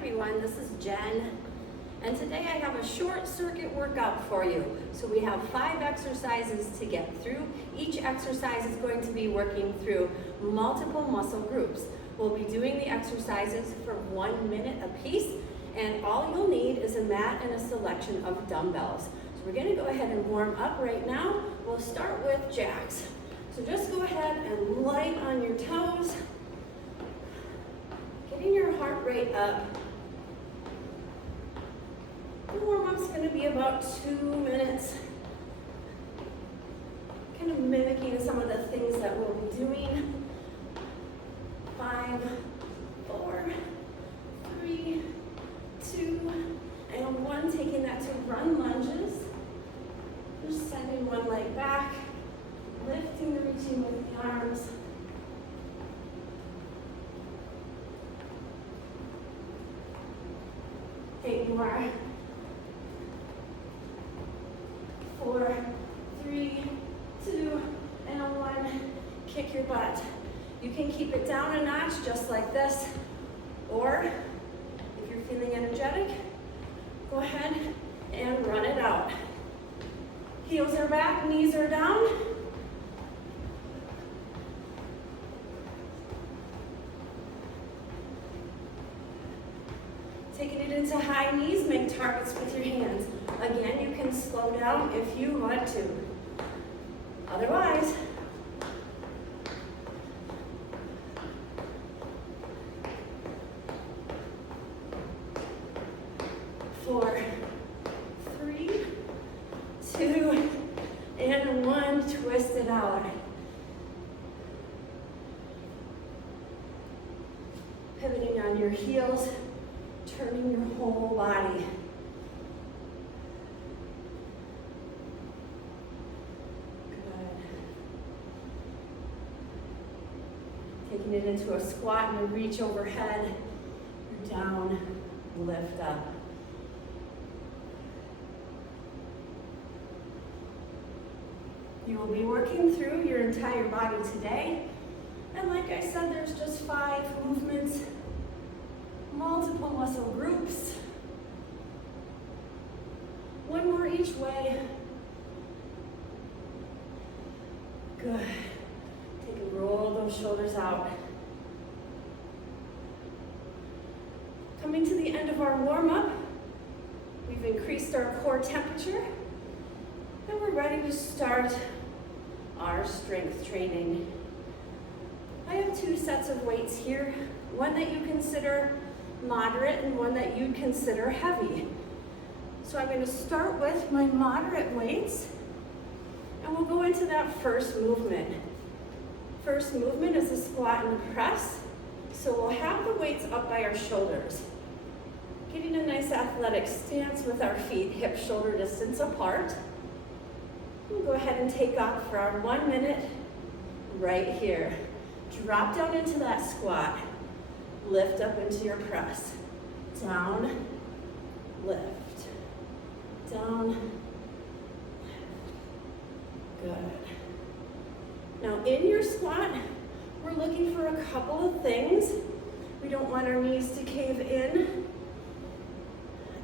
everyone, this is Jen, and today I have a short circuit workout for you. So we have 5 exercises to get through. Each exercise is going to be working through multiple muscle groups. We'll be doing the exercises for 1 minute apiece, and all you'll need is a mat and a selection of dumbbells. So we're gonna go ahead and warm up right now. We'll start with jacks. So just go ahead and light on your toes, getting your heart rate up. The warm-up's going to be about 2 minutes, kind of mimicking some of the things that we'll be doing. 5, 4, 3, 2, and 1. Taking that to run lunges. Just sending one leg back, lifting the reaching with the arms. Take more. 4, 3, 2, and 1. Kick your butt. You can keep it down a notch just like this, or if you're feeling energetic, go ahead and run it out. Heels are back, knees are down. Taking it into high knees, make targets with your hands. Again, you can slow down if you want to. Otherwise, four, 3, 2, and 1. Twist it out. Pivoting on your heels, turning your whole body. Taking it into a squat and a reach overhead. You're down, lift up. You will be working through your entire body today. And like I said, there's just 5 movements, multiple muscle groups. 1 more each way. Good. Take and roll those shoulders out. Coming to the end of our warm-up, we've increased our core temperature, and we're ready to start our strength training. I have 2 sets of weights here, one that you consider moderate and one that you'd consider heavy. So I'm going to start with my moderate weights, and we'll go into that first movement. First movement is a squat and a press. So we'll have the weights up by our shoulders. Getting a nice athletic stance with our feet hip shoulder distance apart. We'll go ahead and take off for our 1 minute right here. Drop down into that squat. Lift up into your press. Down, lift. Down, lift. Good. Now in your squat, we're looking for a couple of things. We don't want our knees to cave in.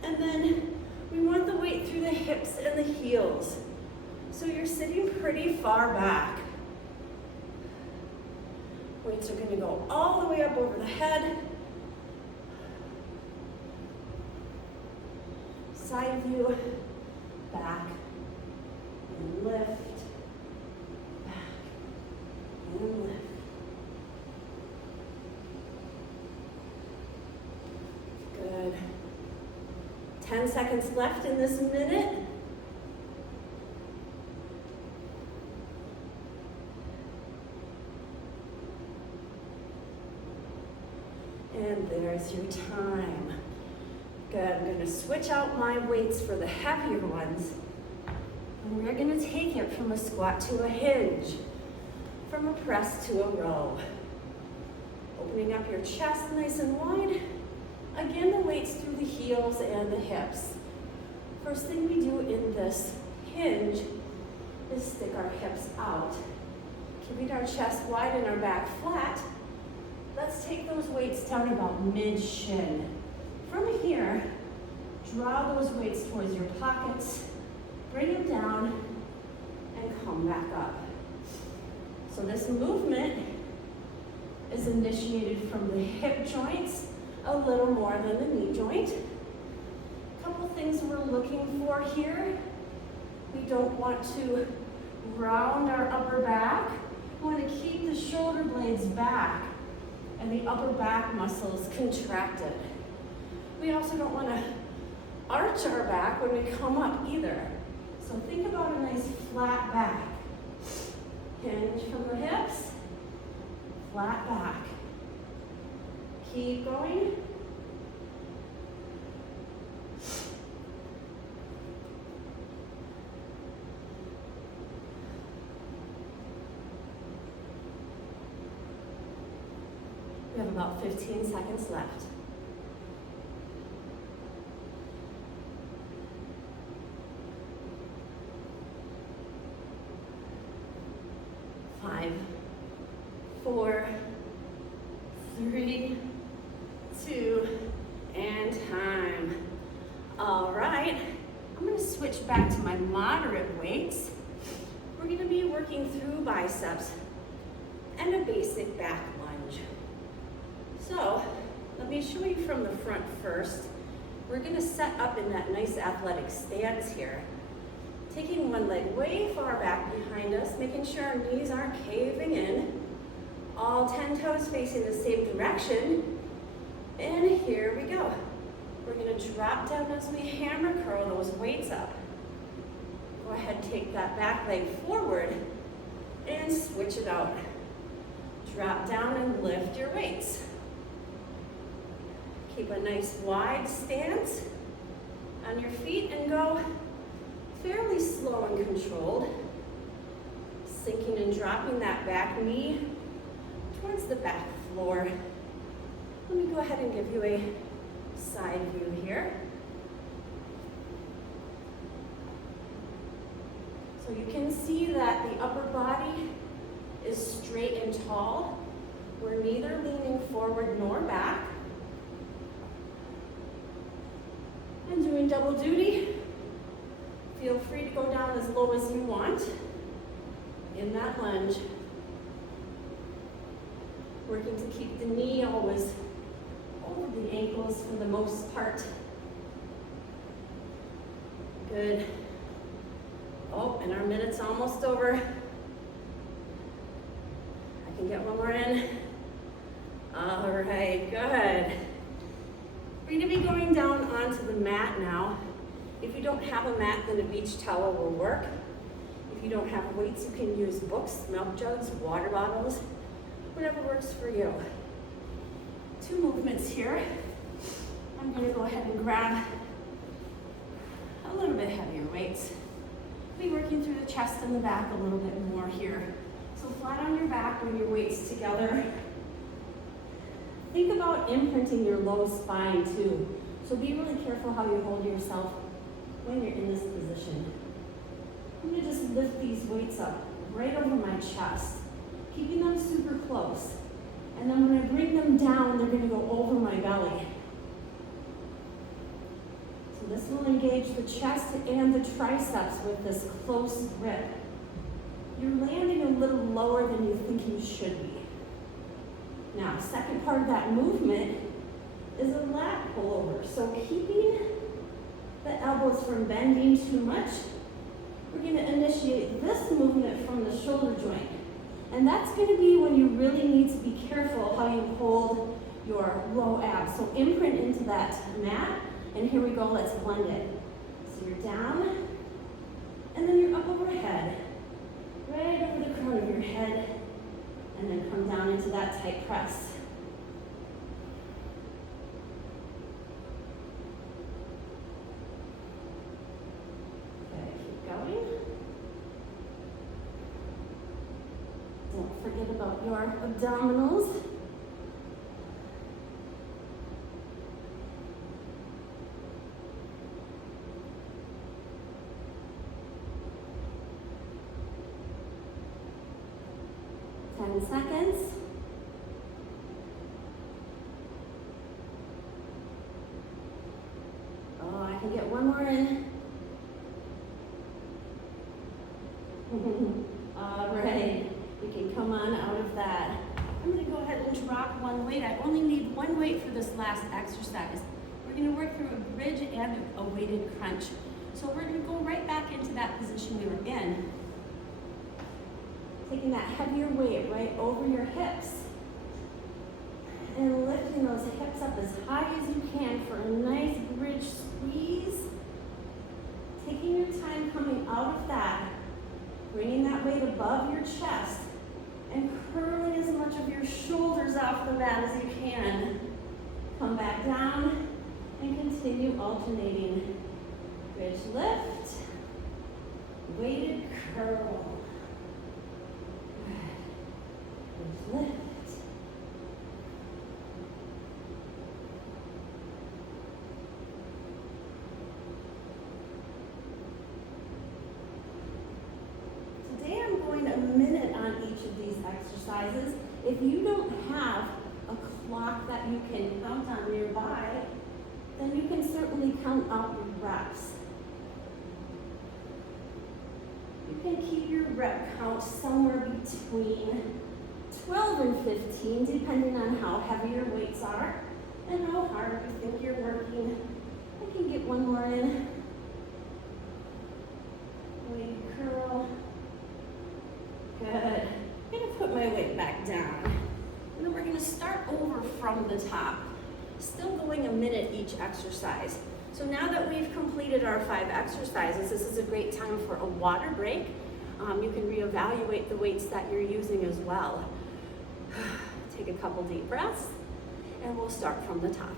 And then we want the weight through the hips and the heels. So you're sitting pretty far back. Weights are going to go all the way up over the head. Side view, back, and lift. And lift. Good. 10 seconds left in this minute. And there's your time. Good. I'm going to switch out my weights for the heavier ones. And we're going to take it from a squat to a hinge. From a press to a row. Opening up your chest nice and wide. Again, the weights through the heels and the hips. First thing we do in this hinge is stick our hips out. Keeping our chest wide and our back flat. Let's take those weights down about mid-shin. From here, draw those weights towards your pockets, bring them down, and come back up. So this movement is initiated from the hip joints a little more than the knee joint. A couple things we're looking for here. We don't want to round our upper back. We want to keep the shoulder blades back and the upper back muscles contracted. We also don't want to arch our back when we come up either. So think about a nice flat back. Hinge from the hips, flat back. Keep going. We have about 15 seconds left. 5, 4, 3, 2, and time. All right, I'm going to switch back to my moderate weights. We're going to be working through biceps and a basic back lunge. So let me show you from the front first. We're going to set up in that nice athletic stance here. Taking one leg way far back behind us, making sure our knees aren't caving in. All 10 toes facing the same direction. And here we go. We're going to drop down as we hammer curl those weights up. Go ahead, take that back leg forward and switch it out. Drop down and lift your weights. Keep a nice wide stance on your feet and go fairly slow and controlled. Sinking and dropping that back knee towards the back floor. Let me go ahead and give you a side view here. So you can see that the upper body is straight and tall. We're neither leaning forward nor back. And doing double duty. Feel free to go down as low as you want in that lunge. Working to keep the knee always over the ankles for the most part. Good. Oh, and our minute's almost over. I can get one more in. All right, good. We're gonna be going down onto the mat now. If you don't have a mat, then a beach towel will work. If you don't have weights, you can use books, milk jugs, water bottles, whatever works for you. 2 movements here. I'm gonna go ahead and grab a little bit heavier weights. Be working through the chest and the back a little bit more here. So flat on your back, bring your weights together. Think about imprinting your low spine too. So be really careful how you hold yourself when you're in this position. I'm gonna just lift these weights up right over my chest, keeping them super close. And then when I bring them down, they're gonna go over my belly. So this will engage the chest and the triceps with this close grip. You're landing a little lower than you think you should be. Now, second part of that movement is a lat pullover. So keeping the elbows from bending too much, we're going to initiate this movement from the shoulder joint. And that's going to be when you really need to be careful how you hold your low abs. So imprint into that mat, and here we go, let's blend it. So you're down, and then you're up overhead, right over the crown of your head, and then come down into that tight press. Okay, keep going. Don't forget about your abdominals. Seconds. can get one more in. All right, you can come on out of that. I'm gonna go ahead and drop one weight. I only need one weight for this last exercise. We're gonna work through a bridge and a weighted crunch. So we're gonna go right back into that position we were in. Taking that heavier weight right over your hips. And lifting those hips up as high as you can for a nice bridge squeeze. Taking your time coming out of that. Bringing that weight above your chest and curling as much of your shoulders off the mat as you can. Come back down and continue alternating. Bridge lift, weighted curl. Bridge lift. A minute on each of these exercises. If you don't have a clock that you can count on nearby, then you can certainly count out your reps. You can keep your rep count somewhere between 12 and 15, depending on how heavy your weights are and how hard you think you're working. I can get one more in. Weighted curl. Good. I'm going to put my weight back down. And then we're going to start over from the top. Still going a minute each exercise. So now that we've completed our 5 exercises, this is a great time for a water break. You can reevaluate the weights that you're using as well. Take a couple deep breaths, and we'll start from the top.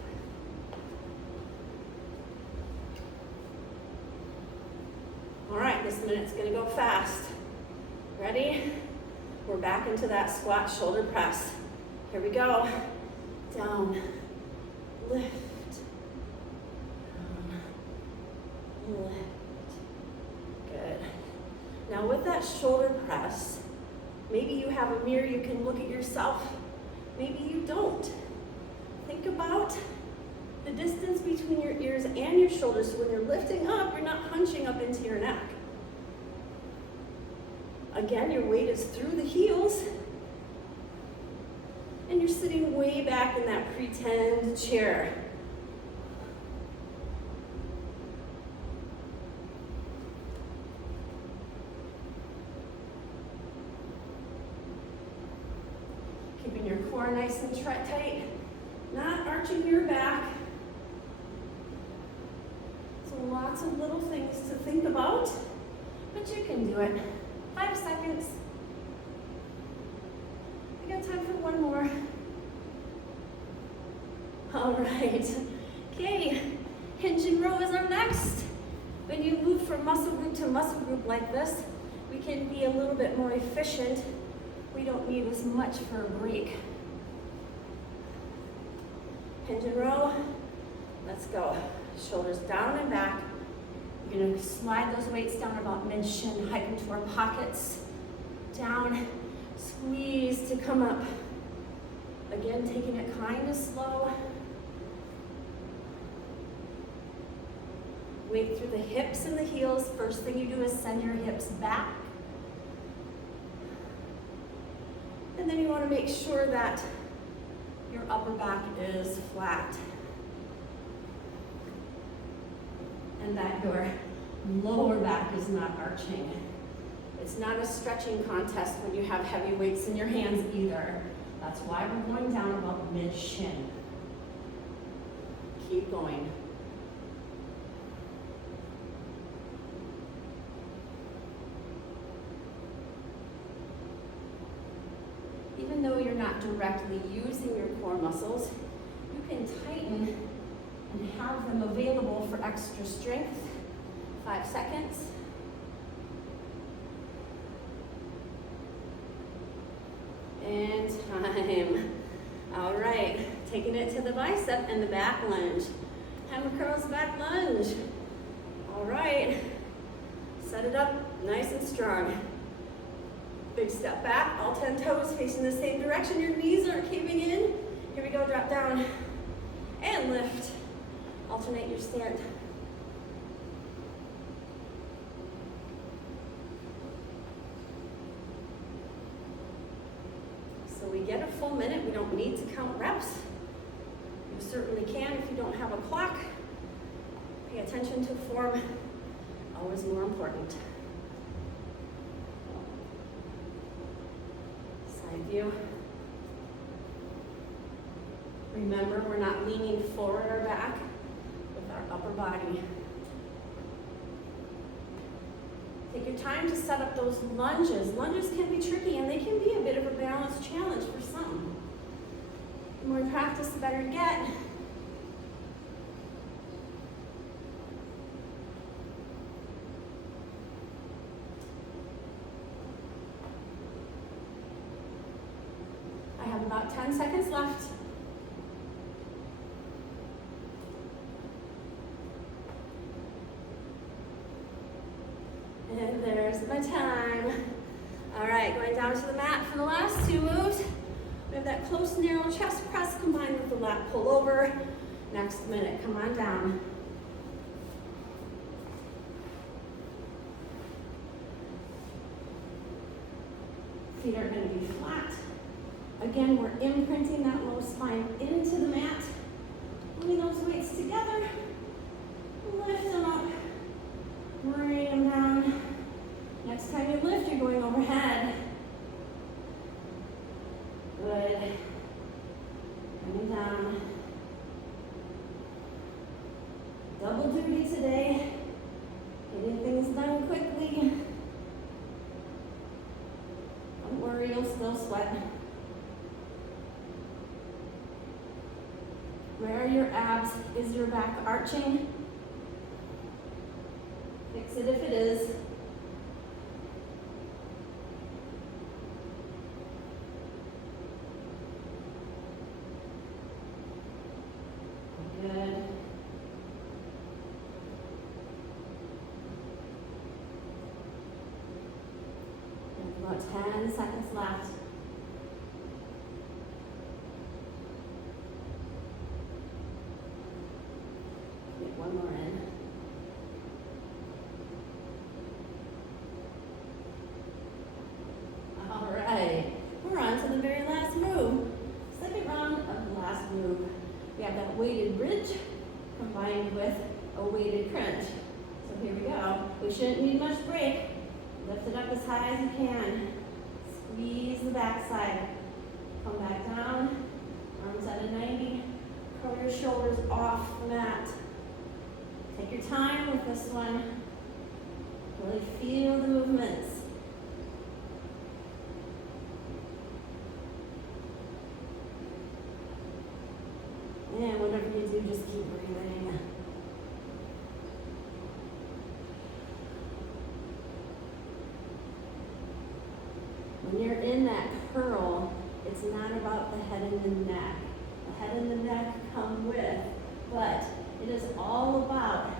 All right, this minute's going to go fast. Ready? We're back into that squat shoulder press. Here we go. Down, lift, down, lift. Good. Now with that shoulder press, maybe you have a mirror, you can look at yourself. Maybe you don't. Think about the distance between your ears and your shoulders, so when you're lifting up, you're not hunching up into your neck. Again, your weight is through the heels, and you're sitting way back in that pretend chair. Keeping your core nice and tight, not arching your back. So lots of little things to think about, but you can do it. 5 seconds. We got time for one more. All right. Okay, hinge and row is our next. When you move from muscle group to muscle group like this, we can be a little bit more efficient. We don't need as much for a break. Hinge and row. Let's go. Shoulders down and back. We're going to slide those weights down about mid-shin, hike into our pockets. Down, squeeze to come up. Again, taking it kind of slow. Weight through the hips and the heels. First thing you do is send your hips back. And then you want to make sure that your upper back is flat. And that your lower back is not arching. It's not a stretching contest when you have heavy weights in your hands either. That's why we're going down about mid-shin. Keep going. Even though you're not directly using your core muscles, you can tighten and have them available for extra strength. 5 seconds. And time. All right, taking it to the bicep and the back lunge. Hammer curls, back lunge. All right, set it up nice and strong. Big step back, all 10 toes facing the same direction. Your knees aren't caving in. Here we go, drop down and lift. Alternate your stand. don't need to count reps. You certainly can if you don't have a clock. Pay attention to form, always more important. Side view. Remember, we're not leaning forward or back with our upper body. Take your time to set up those lunges. Lunges can be tricky and they can be a bit of a balance challenge for some. The more practice, the better you get. I have about 10 seconds left. And there's my time. All right, going down to the mat for the last two moves. We have that close, narrow chest press combined with the lat pull over. Next minute, come on down. Feet are going to be flat. Again, we're imprinting that low spine into the mat. Bring those weights together. Lift them up. Bring them down. Next time you lift, you're going overhead. Good. Coming down. Double duty today. Getting things done quickly. Don't worry, you'll still sweat. Where are your abs? Is your back arching? Fix it if it is. Good. About 10 seconds left. Get one more in. All right, we're on to the very last move. Second round of the last move. We have that weighted bridge combined with a weighted crunch. So here we go. We shouldn't need much break. Lift it up as high as you can. Squeeze the backside. Come back down. Arms at a 90. Curl your shoulders off the mat. Take your time with this one. Really feel the movements. And whatever you do, just keep breathing. When you're in that curl, it's not about the head and the neck. The head and the neck come with, but it is all about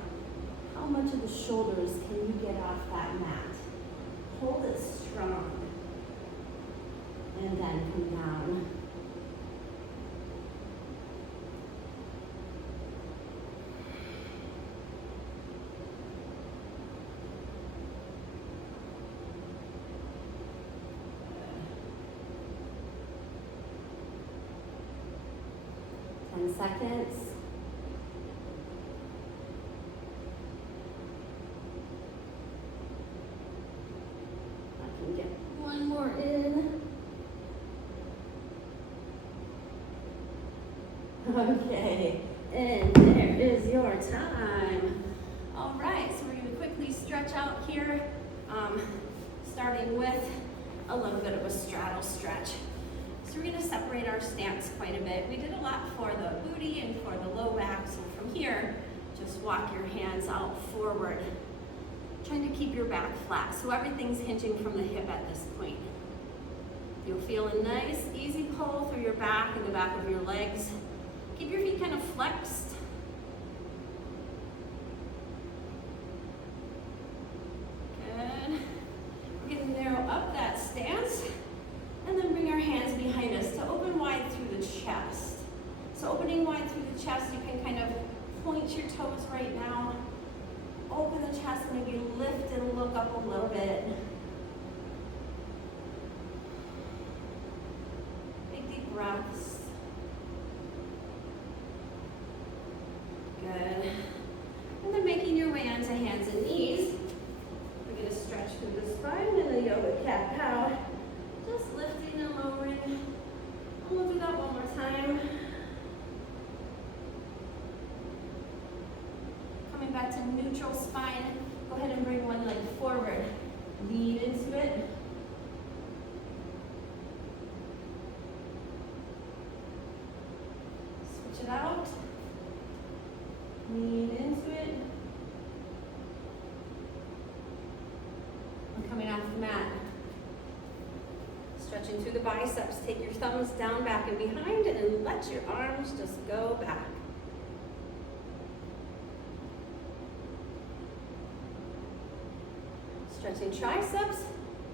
how much of the shoulders can you get off that mat. Hold it strong. And then come down. Seconds. I can get one more in. Okay, and there is your time. All right, so we're going to quickly stretch out here, starting with a little bit of a straddle stretch. So we're going to separate our stance quite a bit. We did a lot for the booty and for the low back, so from here, just walk your hands out forward, trying to keep your back flat, so everything's hinging from the hip at this point. You'll feel a nice, easy pull through your back and the back of your legs. Keep your feet kind of flexed. Good. We're going to narrow up that stance. And then bring our hands behind us to open wide through the chest. So opening wide through the chest, you can kind of point your toes right now. Open the chest, maybe lift and look up a little bit. Big deep breaths. your way onto hands and knees. We're gonna stretch through the spine in the yoga cat-cow. Just lifting and lowering. And we'll do that one more time. Coming back to neutral spine. Go ahead and bring one leg forward. Lean into it. Switch it out. Lean into it. And coming off the mat. Stretching through the biceps. Take your thumbs down, back, and behind, and let your arms just go back. Stretching triceps.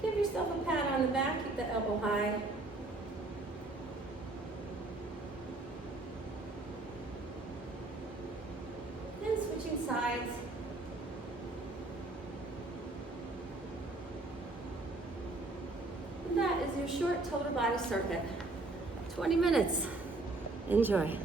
Give yourself a pat on the back. Keep the elbow high. And switching sides. And that is your short total body circuit. 20 minutes. Enjoy.